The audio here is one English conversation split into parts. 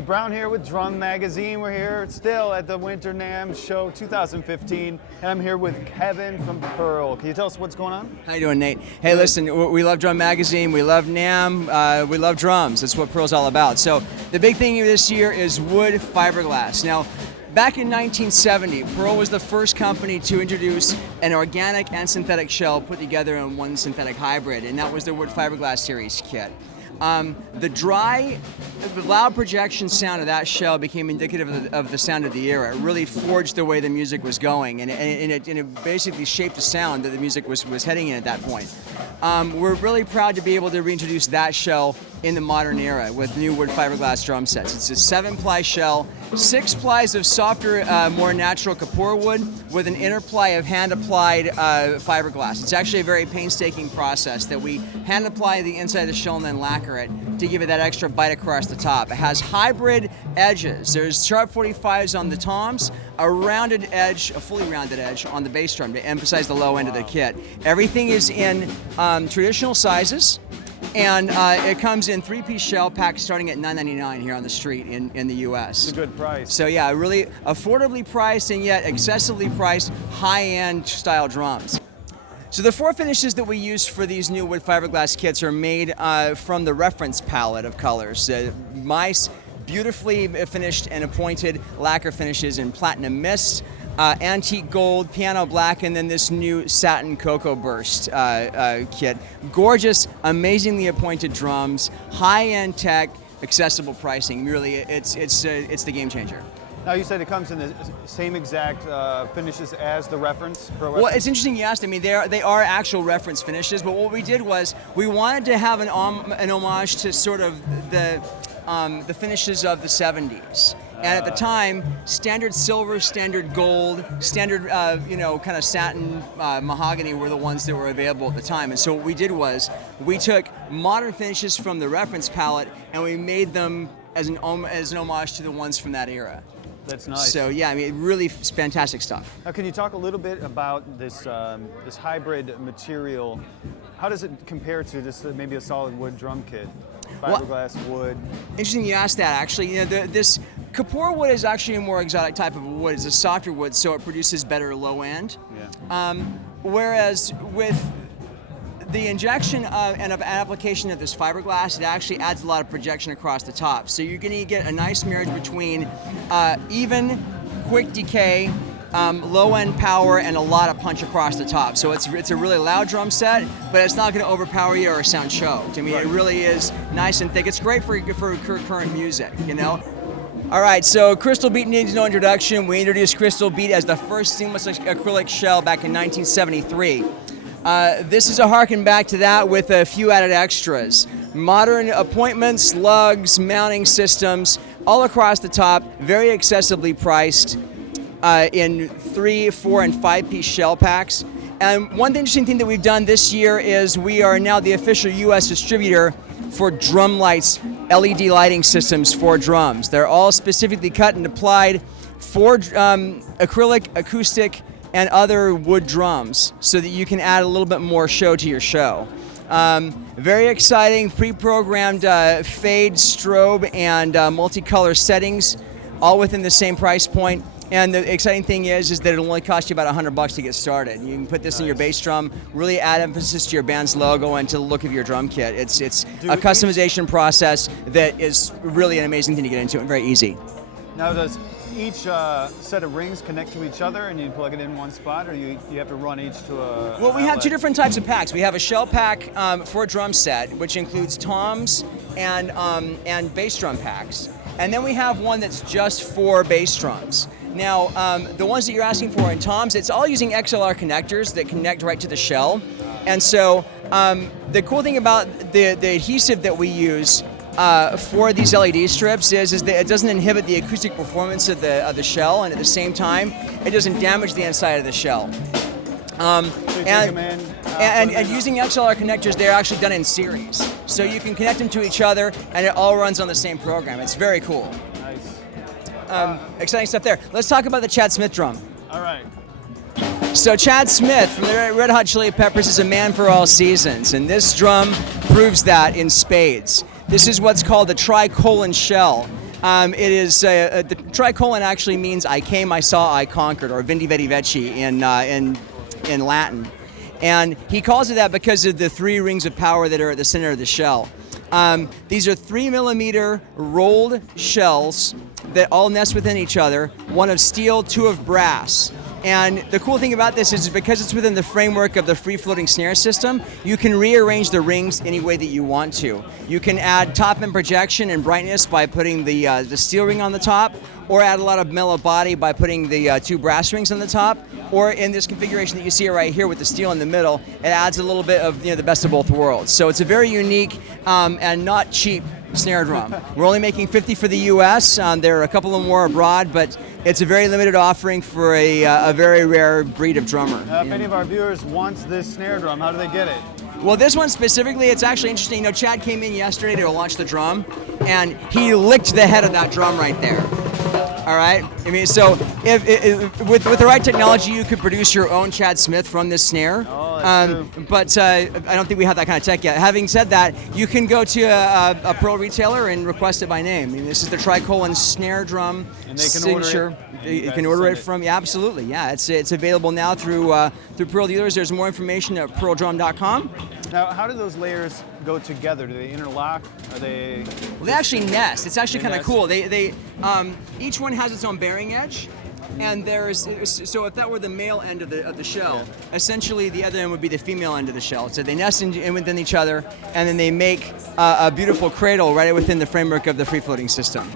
Dave Brown here with Drum Magazine. We're here still at the Winter NAMM Show 2015, and I'm here with Kevin from Pearl. Can you tell us what's going on? How you doing, Nate? Hey, listen, we love Drum Magazine, we love NAMM, we love drums. That's what Pearl's all about. So the big thing this year is wood fiberglass. Now, back in 1970, Pearl was the first company to introduce an organic and synthetic shell put together in one synthetic hybrid, and that was the wood fiberglass series kit. The loud projection sound of that shell became indicative of the sound of the era. It really forged the way the music was going, and it basically shaped the sound that the music was heading in at that point. We're really proud to be able to reintroduce that shell in the modern era with new wood fiberglass drum sets. It's a 7-ply shell, 6 plies of softer, more natural kapur wood with an inner ply of hand-applied fiberglass. It's actually a very painstaking process that we hand-apply the inside of the shell and then lacquer it to give it that extra bite across the top. It has hybrid edges. There's sharp 45s on the toms, a rounded edge, a fully rounded edge on the bass drum to emphasize the low end of the kit. Everything is in traditional sizes. And it comes in 3-piece shell packs starting at $9.99 here on the street in the U.S. It's a good price. So yeah, really affordably priced and yet excessively priced high-end style drums. So the 4 finishes that we use for these new wood fiberglass kits are made from the reference palette of colors. Mice, beautifully finished and appointed lacquer finishes in platinum mist, antique gold, piano black, and then this new satin cocoa burst kit. Gorgeous, amazingly appointed drums, high-end tech, accessible pricing. Really, it's the game changer. Now, you said it comes in the same exact finishes as the reference? Well, it's interesting you asked. I mean, they are actual reference finishes, but what we did was we wanted to have an homage to sort of the finishes of the 70s. And at the time, standard silver, standard gold, standard, kind of satin mahogany were the ones that were available at the time. And so what we did was we took modern finishes from the reference palette and we made them as an homage to the ones from that era. That's nice. So yeah, I mean, really fantastic stuff. Now, can you talk a little bit about this this hybrid material? How does it compare to just maybe a solid wood drum kit? Fiberglass, wood. Interesting you asked that, actually. You know, this kapur wood is actually a more exotic type of wood. It's a softer wood, so it produces better low end. Yeah. Whereas with the injection and application of this fiberglass, it actually adds a lot of projection across the top. So you're going to get a nice marriage between even, quick decay, low-end power, and a lot of punch across the top. So it's a really loud drum set, but it's not going to overpower you or sound choked. I mean, It really is nice and thick. It's great for current music, you know? All right, so Crystal Beat needs no introduction. We introduced Crystal Beat as the first seamless acrylic shell back in 1973. This is a harken back to that with a few added extras. Modern appointments, lugs, mounting systems, all across the top, very accessibly priced in 3, 4, and 5-piece shell packs. And one interesting thing that we've done this year is we are now the official U.S. distributor for Drum Lights LED lighting systems for drums. They're all specifically cut and applied for acrylic, acoustic, and other wood drums so that you can add a little bit more show to your show. Very exciting, pre-programmed fade, strobe, and multicolor settings, all within the same price point. And the exciting thing is that it'll only cost you about $100 to get started. You can put this in your bass drum, really add emphasis to your band's logo and to the look of your drum kit. It's a customization process that is really an amazing thing to get into and very easy. Now, does each set of rings connect to each other and you plug it in one spot, or you have to run each to a Well, we have 2 different types of packs. We have a shell pack for a drum set, which includes toms and bass drum packs. And then we have one that's just for bass drums. Now, the ones that you're asking for in toms, it's all using XLR connectors that connect right to the shell. And so the cool thing about the adhesive that we use for these LED strips is that it doesn't inhibit the acoustic performance of the shell, and at the same time, it doesn't damage the inside of the shell. And using XLR connectors, they're actually done in series. So you can connect them to each other, and it all runs on the same program. It's very cool. Nice. Exciting stuff there. Let's talk about the Chad Smith drum. All right. So Chad Smith from the Red Hot Chili Peppers is a man for all seasons, and this drum proves that in spades. This is what's called the tricolon shell. It is the tricolon actually means I came, I saw, I conquered, or Vindi Vidi Vici in Latin. And he calls it that because of the 3 rings of power that are at the center of the shell. These are 3mm rolled shells that all nest within each other, 1 of steel, 2 of brass. And the cool thing about this is because it's within the framework of the free-floating snare system, you can rearrange the rings any way that you want to. You can add top-end projection and brightness by putting the steel ring on the top, or add a lot of mellow body by putting the 2 brass rings on the top, or in this configuration that you see right here with the steel in the middle, it adds a little bit of the best of both worlds. So it's a very unique and not cheap snare drum. We're only making 50 for the US. There are a couple of more abroad, but it's a very limited offering for a very rare breed of drummer. If any of our viewers wants this snare drum, how do they get it? Well, this one specifically, it's actually interesting. Chad came in yesterday to launch the drum, and he licked the head of that drum right there. All right. I mean, so with the right technology, you could produce your own Chad Smith from this snare. Oh, that's true. But I don't think we have that kind of tech yet. Having said that, you can go to a Pearl retailer and request it by name. I mean, this is the tricolon snare drum And they can signature. order it. You can order it from, yeah, absolutely, yeah. It's available now through Pearl dealers. There's more information at pearldrum.com. Now, how do those layers go together? Do they interlock? Are they? Well, they actually nest. It's actually They kind of nest? cool. They each one has its own bearing edge, and so if that were the male end of the shell, essentially the other end would be the female end of the shell. So they nest in within each other, and then they make a beautiful cradle right within the framework of the free-floating system.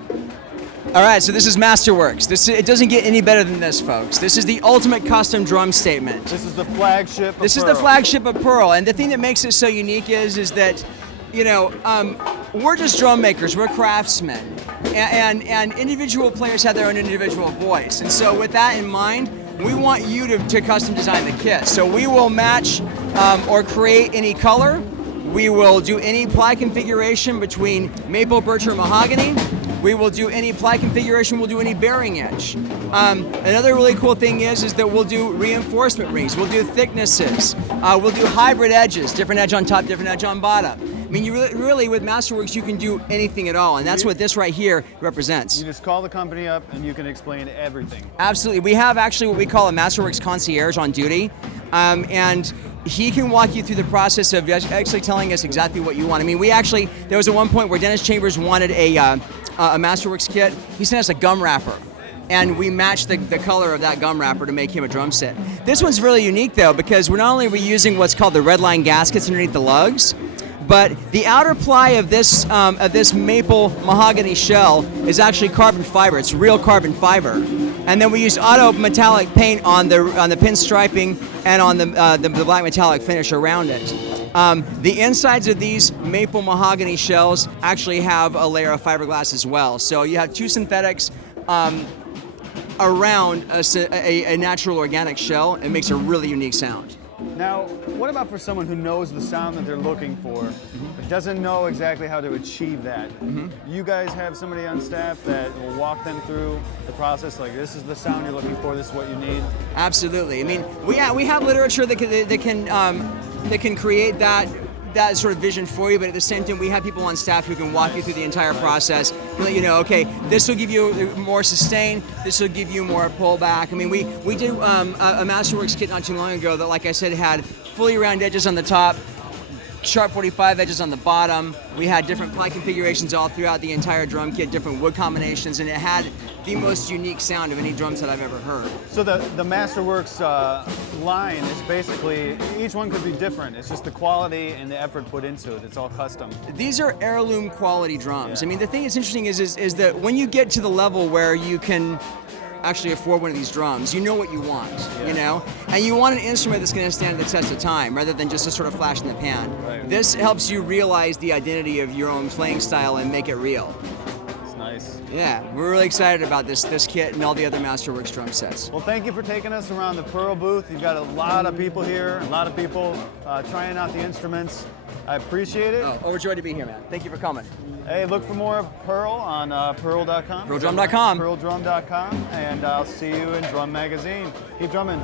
All right, so this is Masterworks. It doesn't get any better than this, folks. This is the ultimate custom drum statement. This is the flagship of This is Pearl. the flagship of Pearl, and the thing that makes it so unique is that, we're just drum makers, we're craftsmen, and individual players have their own individual voice. And so with that in mind, we want you to custom design the kit. So we will match or create any color. We will do any ply configuration between maple, birch, or mahogany. We will do any ply configuration, we'll do any bearing edge. Another really cool thing is that we'll do reinforcement rings, we'll do thicknesses, we'll do hybrid edges, different edge on top, different edge on bottom. I mean, you really with Masterworks, you can do anything at all, and that's what this right here represents. You just call the company up and you can explain everything. Absolutely. We have actually what we call a Masterworks concierge on duty, and he can walk you through the process of actually telling us exactly what you want. I mean, there was at one point where Dennis Chambers wanted a Masterworks kit. He sent us a gum wrapper, and we matched the color of that gum wrapper to make him a drum set. This one's really unique though, because we're not only using what's called the red line gaskets underneath the lugs, but the outer ply of this maple mahogany shell is actually carbon fiber. It's real carbon fiber, and then we use auto metallic paint on the pin striping and on the black metallic finish around it. The insides of these maple mahogany shells actually have a layer of fiberglass as well. So you have 2 synthetics around a natural organic shell. It makes a really unique sound. Now, what about for someone who knows the sound that they're looking for, but doesn't know exactly how to achieve that? You guys have somebody on staff that will walk them through the process, like this is the sound you're looking for, this is what you need? Absolutely. I mean, we have literature that can create that sort of vision for you, but at the same time, we have people on staff who can walk you through the entire process and let you know, okay, this will give you more sustain, this will give you more pullback. I mean, we did a Masterworks kit not too long ago that, like I said, had fully round edges on the top, sharp 45 edges on the bottom. We had different ply configurations all throughout the entire drum kit, different wood combinations, and it had the most unique sound of any drum set I've ever heard. So the Masterworks line is basically, each one could be different. It's just the quality and the effort put into it. It's all custom. These are heirloom quality drums. I mean, the thing that's interesting is that when you get to the level where you can actually afford one of these drums, you know what you want, and you want an instrument that's going to stand the test of time rather than just a sort of flash in the pan. Right. This helps you realize the identity of your own playing style and make it real. It's nice. Yeah, we're really excited about this kit and all the other Masterworks drum sets. Well, thank you for taking us around the Pearl booth. You've got a lot of people here, a lot of people trying out the instruments. I appreciate it. Oh, overjoyed to be here, man. Thank you for coming. Hey, look for more of Pearl on pearl.com. Pearldrum.com. Pearldrum.com, and I'll see you in Drum Magazine. Keep drumming.